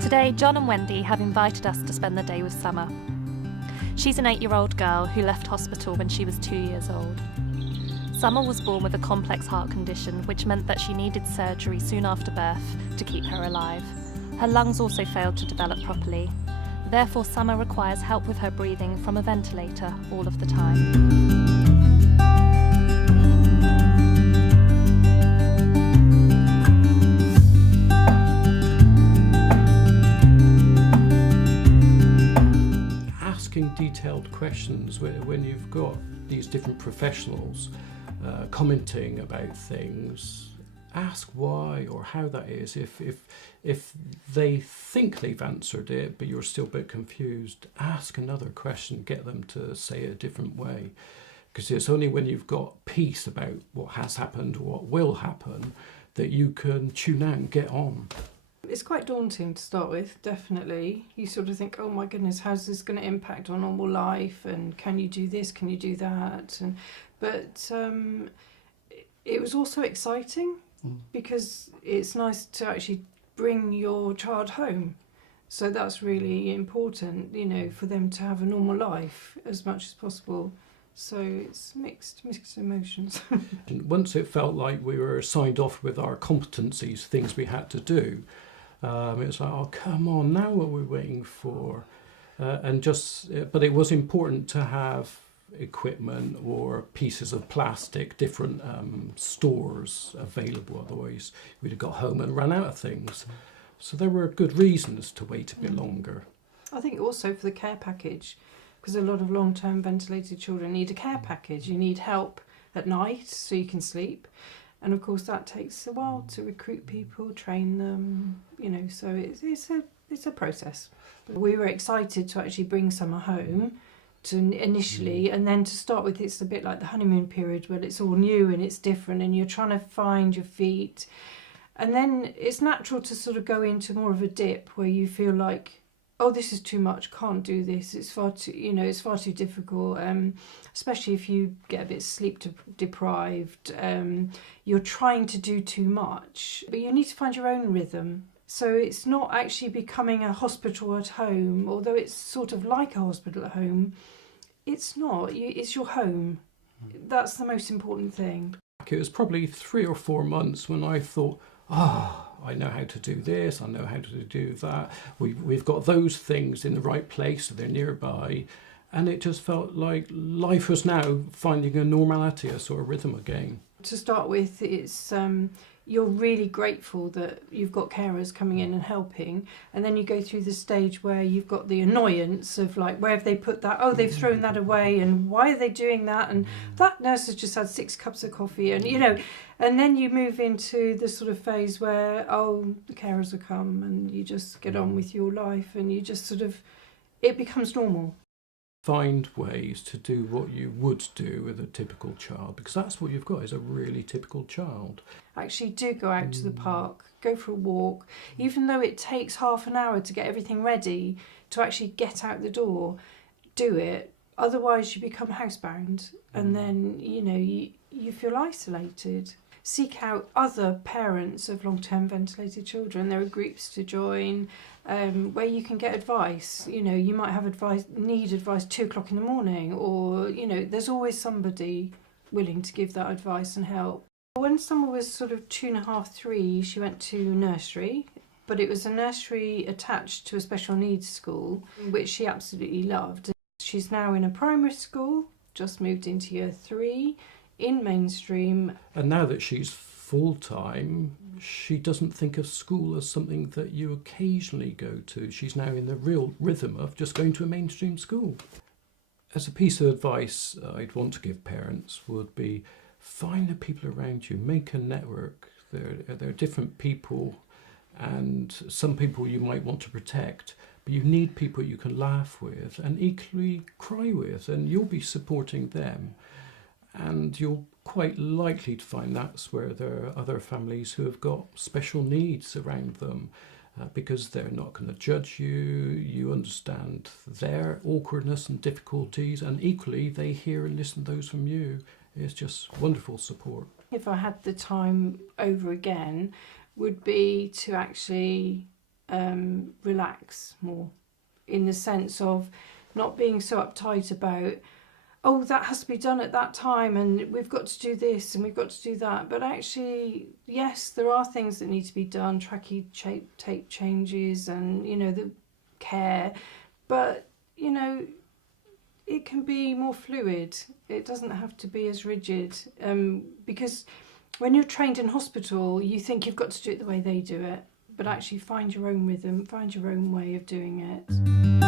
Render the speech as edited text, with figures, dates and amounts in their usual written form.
Today, John and Wendy have invited us to spend the day with Summer. She's an 8-year-old girl who left hospital when she was 2 years old. Summer was born with a complex heart condition, which meant that she needed surgery soon after birth to keep her alive. Her lungs also failed to develop properly. Therefore, Summer requires help with her breathing from a ventilator all of the time. Asking detailed questions when you've got these different professionals commenting about things, ask why or how that is. If they think they've answered it but you're still a bit confused, ask another question, get them to say it a different way, because it's only when you've got peace about what has happened or what will happen that you can tune out and get on. It's quite daunting to start with, definitely. You sort of think, oh my goodness, how's this going to impact on normal life? And can you do this? Can you do that? But it was also exciting because it's nice to actually bring your child home. So that's really important, you know, for them to have a normal life as much as possible. So it's mixed emotions. And once it felt like we were signed off with our competencies, things we had to do, it was like, oh, come on, now what are we waiting for? But it was important to have equipment or pieces of plastic, different stores available, otherwise we'd have got home and run out of things. So there were good reasons to wait a bit longer. I think also for the care package, because a lot of long-term ventilated children need a care package. You need help at night so you can sleep. And of course that takes a while to recruit people, train them, you know, so it's a process. We were excited to actually bring Summer home to initially, and then to start with, it's a bit like the honeymoon period where it's all new and it's different and you're trying to find your feet. And then it's natural to sort of go into more of a dip where you feel like, oh, this is too much, can't do this, it's far too difficult, especially if you get a bit sleep deprived, you're trying to do too much, but you need to find your own rhythm. So it's not actually becoming a hospital at home, although it's sort of like a hospital at home, it's not, it's your home. That's the most important thing. It was probably 3 or 4 months when I thought, I know how to do this, I know how to do that. We've got those things in the right place, so they're nearby. And it just felt like life was now finding a normality, a sort of rhythm again. To start with, it's you're really grateful that you've got carers coming in and helping, and then you go through the stage where you've got the annoyance of like, where have they put that? Oh, they've thrown that away, and why are they doing that? And that nurse has just had 6 cups of coffee, and you know, and then you move into the sort of phase where, oh, the carers will come, and you just get on with your life, and you just sort of, it becomes normal. Find ways to do what you would do with a typical child, because that's what you've got, is a really typical child. Actually do go out to the park, go for a walk, even though it takes half an hour to get everything ready to actually get out the door, do it. Otherwise you become housebound, and then, you know, you feel isolated. Seek out other parents of long-term ventilated children. There are groups to join where you can get advice. You know, you might have need advice 2 o'clock in the morning, or, you know, there's always somebody willing to give that advice and help. When Summer was sort of 2.5, 3, she went to nursery, but it was a nursery attached to a special needs school, which she absolutely loved. She's now in a primary school, just moved into year 3, in mainstream. And now that she's full-time, she doesn't think of school as something that you occasionally go to. She's now in the real rhythm of just going to a mainstream school. As a piece of advice I'd want to give parents would be, find the people around you, make a network. There are different people, and some people you might want to protect, but you need people you can laugh with and equally cry with, and you'll be supporting them. And you're quite likely to find that's where there are other families who have got special needs around them, because they're not going to judge you, you understand their awkwardness and difficulties, and equally they hear and listen to those from you, It's just wonderful support. If I had the time over again, would be to actually relax more, in the sense of not being so uptight about, oh, that has to be done at that time and we've got to do this and we've got to do that. But actually, yes, there are things that need to be done, trachea tape changes and, you know, the care. But, you know, it can be more fluid. It doesn't have to be as rigid, because when you're trained in hospital, you think you've got to do it the way they do it. But actually find your own rhythm, find your own way of doing it.